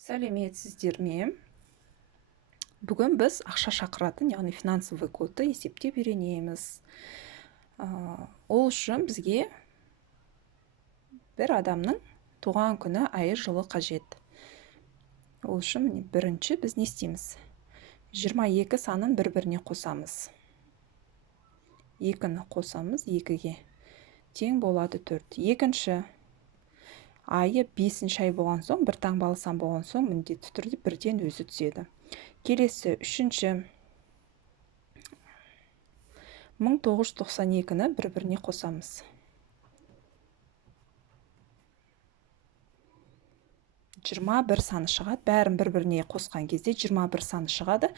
Сәлеметсіздер ме? Бүгін біз ақша шақыратын, яғни финансовый кодты есептеп үйренеміз. Ол үшін бізге бір адамның туған күні, айы, жылы қажет. Ол үшін бірінші біз не істейміз? 22 санын бір-біріне қосамыз. 2-ні қосамыз 2-ге. Тең болады 4. Екінші айы 5-ші ай болған соң, бір таңбалы сан болған соң, міндетті түрде бірден өзі түседі. Келесі үшінші 1992-ні бір-біріне қосамыз. 21 саны шығады. Бәрін бір-біріне қосқан кезде 21 саны шығады.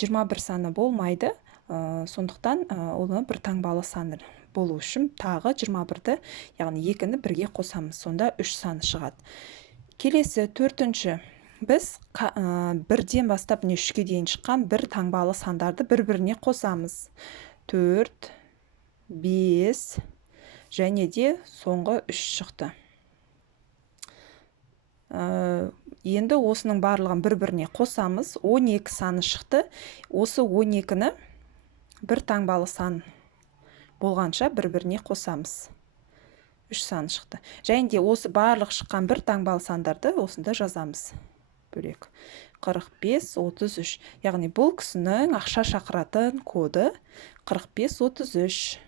21 саны болмайды. Сондықтан оны бір таңбалы саны болу үшін тағы 21-ді, яғни 2-ні бірге қосамыз. Сонда 3 саны шығады. Келесі төртінші біз бірден бастап 3-ге дейін шыққан бір таңбалы сандарды бір-біріне қосамыз. 4, 5 және де соңғы 3 шықты. Енді осының барлығын бір-біріне қосамыз. 12 саны шықты. Осы 12-ні бір таңбалы сан болғанша бір-біріне қосамыз. 3 саны шықты. Және де осы барлық шыққан бір таңбалы сандарды осында жазамыз. Бөлек. 45, 33. Яғни бұл кісінің ақша шақыратын коды 45, 33.